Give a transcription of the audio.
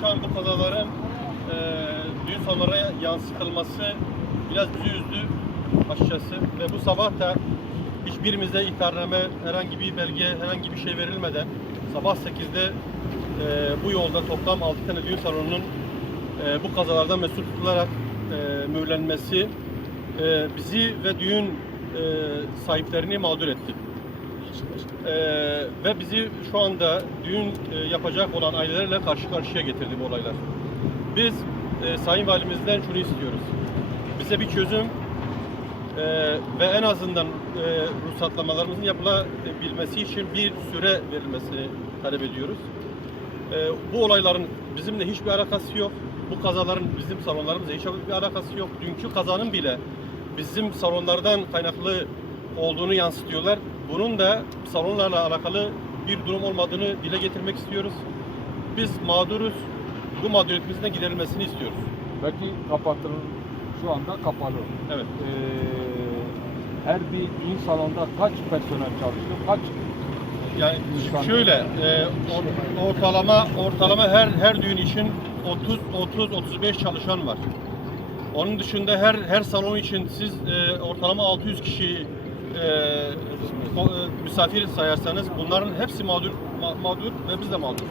şu an bu kazaların e, düğün salonlara yansıtılması biraz bizi üzdü açıkçası. Ve bu sabah da hiçbirimize ihtarname, herhangi bir belge, herhangi bir şey verilmeden sabah 8'de e, bu yolda toplam 6 tane düğün salonunun e, bu kazalardan mesul tutularak e, mühürlenmesi e, bizi ve düğün e, sahiplerini mağdur etti. E, ve bizi şu anda düğün e, yapacak olan ailelerle karşı karşıya getirdi bu olaylar. Biz e, Sayın Valimizden şunu istiyoruz. Bize bir çözüm e, ve en azından e, ruhsatlamalarımızın yapılabilmesi için bir süre verilmesini talep ediyoruz. E, bu olayların bizimle hiçbir alakası yok. Bu kazaların bizim salonlarımızla hiçbir alakası yok. Dünkü kazanın bile bizim salonlardan kaynaklı olduğunu yansıtıyorlar. Bunun da salonlarla alakalı bir durum olmadığını dile getirmek istiyoruz. Biz mağduruz. Bu mağduriyetimizin de giderilmesini istiyoruz. Belki kapatılır. Şu anda kapalı. Evet. Ee, her bir düğün salonunda kaç personel çalışıyor? Kaç Yani şöyle e, or- ortalama ortalama her her düğün için 30 30 35 çalışan var. Onun dışında her her salon için siz e, ortalama 600 kişi e, ko- e, misafir sayarsanız bunların hepsi mağdur ma- mağdur ve biz de mağdur.